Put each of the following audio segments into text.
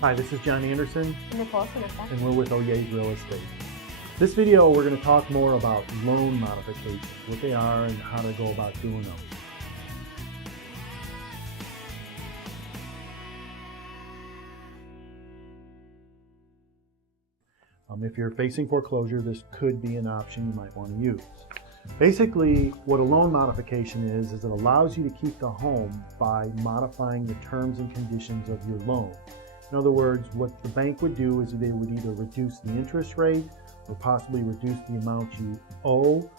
Hi, this is John Anderson, and we're with O'Yea's Real Estate. This video, we're going to talk more about loan modifications, what they are and how to go about doing them. If you're facing foreclosure, this could be an option you might want to use. Basically, what a loan modification is it allows you to keep the home by modifying the terms and conditions of your loan. In other words, what the bank would do is they would either reduce the interest rate or possibly reduce the amount you owe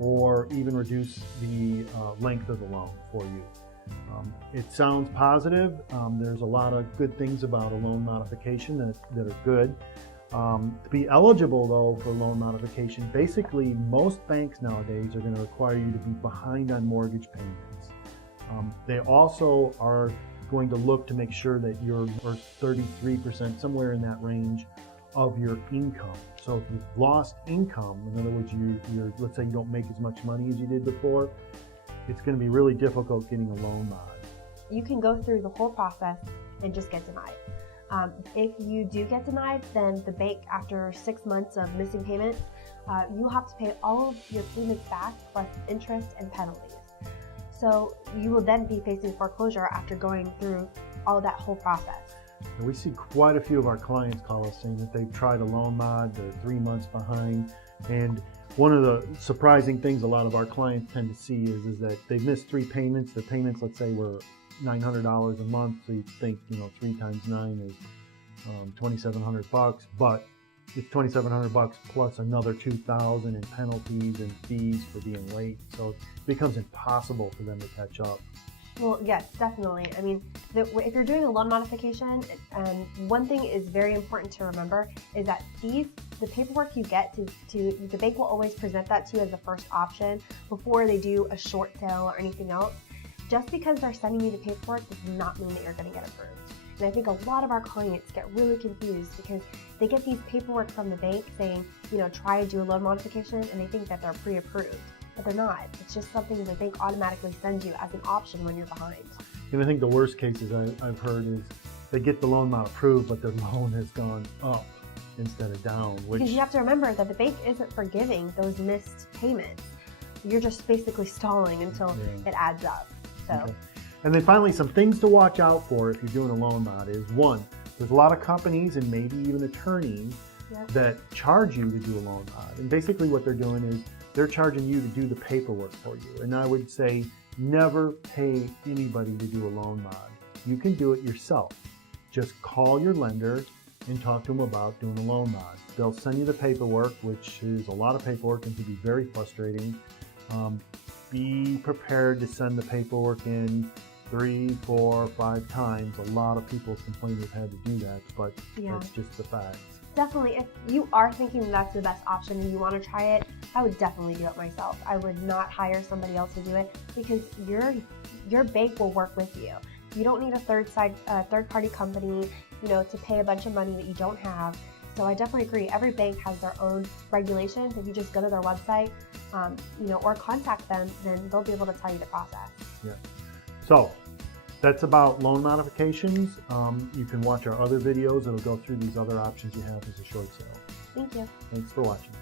or even reduce the length of the loan for you. It sounds positive. There's a lot of good things about a loan modification that are good. To be eligible though for loan modification, basically most banks nowadays are going to require you to be behind on mortgage payments. They also are going to look to make sure that you're 33%, somewhere in that range of your income. So if you've lost income, in other words, you're let's say you don't make as much money as you did before, it's going to be really difficult getting a loan mod. You can go through the whole process and just get denied. If you do get denied, then the bank, after 6 months of missing payments, you have to pay all of your payments back plus interest and penalties. So you will then be facing foreclosure after going through all that whole process. And we see quite a few of our clients call us saying that they've tried a loan mod, they're 3 months behind. And one of the surprising things a lot of our clients tend to see is that they've missed 3 payments. The payments, let's say, were $900 a month. So you think, 3 times 9 is $2,700, but it's $2,700 plus another $2,000 in penalties and fees for being late. So it becomes impossible for them to catch up. Well, yes, definitely. I mean, if you're doing a loan modification, one thing is very important to remember is that the paperwork you get the bank will always present that to you as the first option before they do a short sale or anything else. Just because they're sending you the paperwork does not mean that you're going to get approved. And I think a lot of our clients get really confused because they get these paperwork from the bank saying, try to do a loan modification, and they think that they're pre-approved. But they're not. It's just something the bank automatically sends you as an option when you're behind. And I think the worst cases I've heard is they get the loan mod approved, but their loan has gone up instead of down. Because you have to remember that the bank isn't forgiving those missed payments. You're just basically stalling until it adds up. So. Okay. And then finally, some things to watch out for if you're doing a loan mod is, one, there's a lot of companies and maybe even attorneys that charge you to do a loan mod. And basically what they're doing is they're charging you to do the paperwork for you. And I would say never pay anybody to do a loan mod. You can do it yourself. Just call your lender and talk to them about doing a loan mod. They'll send you the paperwork, which is a lot of paperwork and can be very frustrating. Be prepared to send the paperwork in 3, 4, 5 times. A lot of people complain they've had to do that, but that's just the facts. Definitely, if you are thinking that's the best option and you want to try it, I would definitely do it myself. I would not hire somebody else to do it because your bank will work with you. You don't need a third-party company, to pay a bunch of money that you don't have. So I definitely agree. Every bank has their own regulations. If you just go to their website, or contact them, then they'll be able to tell you the process. Yeah. So that's about loan modifications. You can watch our other videos. It'll go through these other options you have as a short sale. Thank you. Thanks for watching.